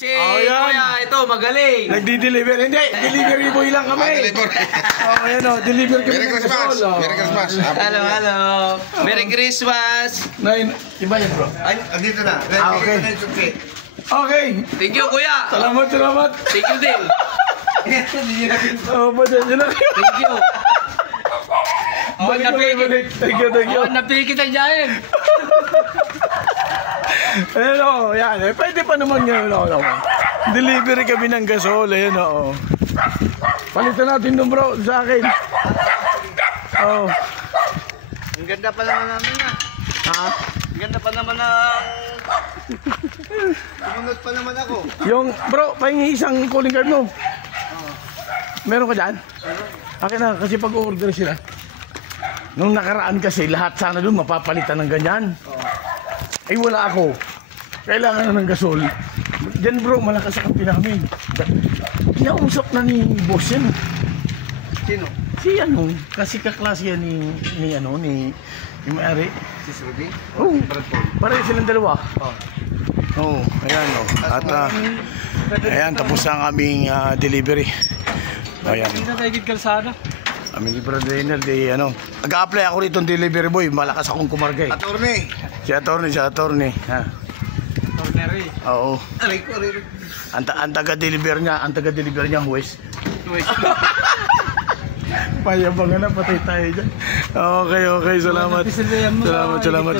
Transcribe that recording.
Si Kuya, ito, magaling. Nagdi-deliver. Hindi, delivery boy lang kami. Ayan o, deliver kami. Merry Christmas. Merry Christmas. Hello, hello. Merry Christmas. Iba yan, bro. Ay, andito na. Okay. Okay. Thank you, Kuya. Salamat, salamat. Thank you din. Oh, pasensya na. Thank you. Thank you. Napili kita dyan. Ayan o, yan. Pwede pa naman yan. Delivery kami ng gasol. Ayan o. Palitan natin doon, bro, sa akin. Oh. Ang ganda pa naman namin na. Ha? Ang ganda pa naman ng... Sumunod pa naman ako. Yung, bro, pahingi isang calling card mo. Meron ka dyan? Akin na, kasi pag-order sila. Nung nakaraan kasi, lahat sana doon mapapalitan ng ganyan. Ay wala ako. Kailangan na ng gasol. Diyan bro, malakas ang kampi namin. Kinausap na ni boss yan. Sino? Si ano, kasi kaklase yan ni may-ari. Si Rudy? Oh, Brad Paul. pare silang dalawa. Oh. Oh, ayan oh. At ayan, tapos ang aming delivery. Ayan. Hindi na tayo kalsada. Aming ni Brad Reynald, ano. Nag-a-apply ako rito ng delivery boy. Malakas akong kumarga eh. Attorney. Si attorney. Ha. Ordinary. Oo. Aray ko, aray. Ang taga-deliver niya, West. Payabangan na, patay tayo dyan. Okay, salamat. Salamat.